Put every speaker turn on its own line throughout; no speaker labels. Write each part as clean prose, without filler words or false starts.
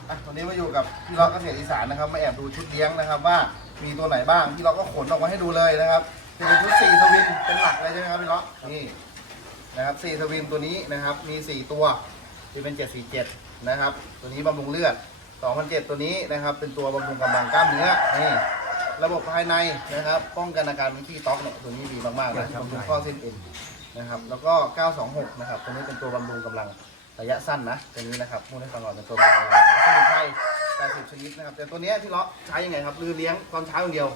วันนี้มาอยู่กับพี่ล็อกเกษตรอีสานนะครับมาแอบดูชุดเลี้ยงนะครับว่ามีตัวไหนบ้างพี่ล็อกก็ขนออกมาให้ดูเลยนะครับจะเป็นชุด4 สวินเป็นหลักเลยใช่ไหมครับพี่ล็อกนี่นะครับ4 สวินตัวนี้นะครับมี4ตัวที่เป็น747นะครับตัวนี้บำรุงเลือด2007ตัวนี้นะครับเป็นตัวบำรุงกำลังกล้ามเนื้อนี่ระบบภายในนะครับป้องกันอาการเป็นขี้ต๊อกเนี่ยตัวนี้ดีมากๆนะบำรุงข้อเส้นเอ็นนะครับแล้วก็926นะครับตัวนี้เป็นตัวบำรุงกำลังระยะสั้นนะตัวนี้นะครับพูดให้ฟังก่อนเป็นตัวบำรุงกำลังสมุนไพร80 ชนิดนะครับแต่ตัวนี้ที่เลาะใช้ยังไงครับเลี้ยงตอนเช้าอย่างเดียว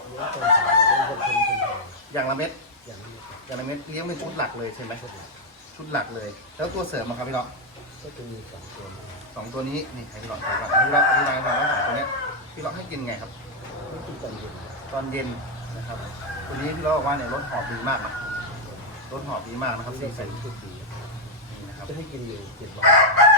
อย่างละเม็ดอย่างละเม็ดเลี้ยงเป็นชุดหลักเลยใช่ไหมชุดหลักเลยแล้วตัวเสริมมาครับพี่เลาะ
ก็จะมี2 ตัว
2 ตัวนี้นี่ให้พี่เลาะใส่ก่อนพี่เลาะอธิบายก่อนว่า2 ตัวนี้พี่เลาะให้กินไงครับ
ไม่กินตอนเย็น
ตอนเย็นนะครับตัวนี้พี่เลาะบอกว่าเนี่ยรสหอมดีมากนะรสหอมดีมากนะครับสีสัน
ทุกปี
นี่นะครับ
จะให้กินอยู่7 วัน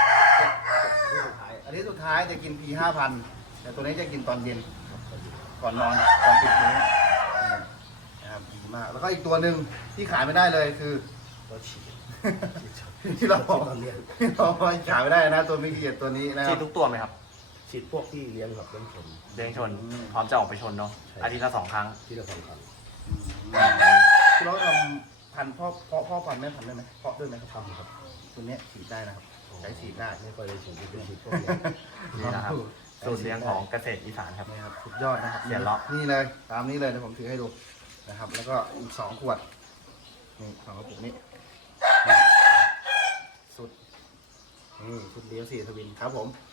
อันนี้สุดท้ายจะกินพี5,000แต่ตัวนี้จะกินตอนเย็นก่อนนอนก่อนปิดมื้อนะครับดีมากแล้วก็อีกตัวหนึ่งที่ขายไม่ได้เลยคือ
เราฉีด
ที่เราบอก
ตอนเลี้ยง
ที่เราขายไม่ได้นะตัวไม่เกียดตัวนี้นะค
ฉี
รั
ด
บ
ทุกตัวไหมครับ
ฉีดพวกที่เลี้ยงครับเลี้ยงผล
เลี้ยงชนพร้อมจะออกไปชนเนาะอาทิตย์ละ2 ครั้ง
ที่เราทำ
ที่เราทำพันธุ์พ่อพันธุ์แม่พันธุ์ได้ไหมเพาะด้วยไหมครับ
ทำครับ
ตัวนี้ฉีดได้นะครับใช้ฉีดได้
ไม่ค่อยได้ฉีดเป็นฉีดพวกนี้
นี่นะครับสูตรเลี้ยงของเกษตรอีสานครับ
นี่ครับสุดยอดนะครับ
เสียเลาะ
นี่เลยตามนี้เลยเดี๋ยวผมถือให้ดูนะครับ แล้วก็อีก2 ขวดนี่2 กระปุกนี้นี่สุดนี่ชุดเลี้ยง4 สวินครับผม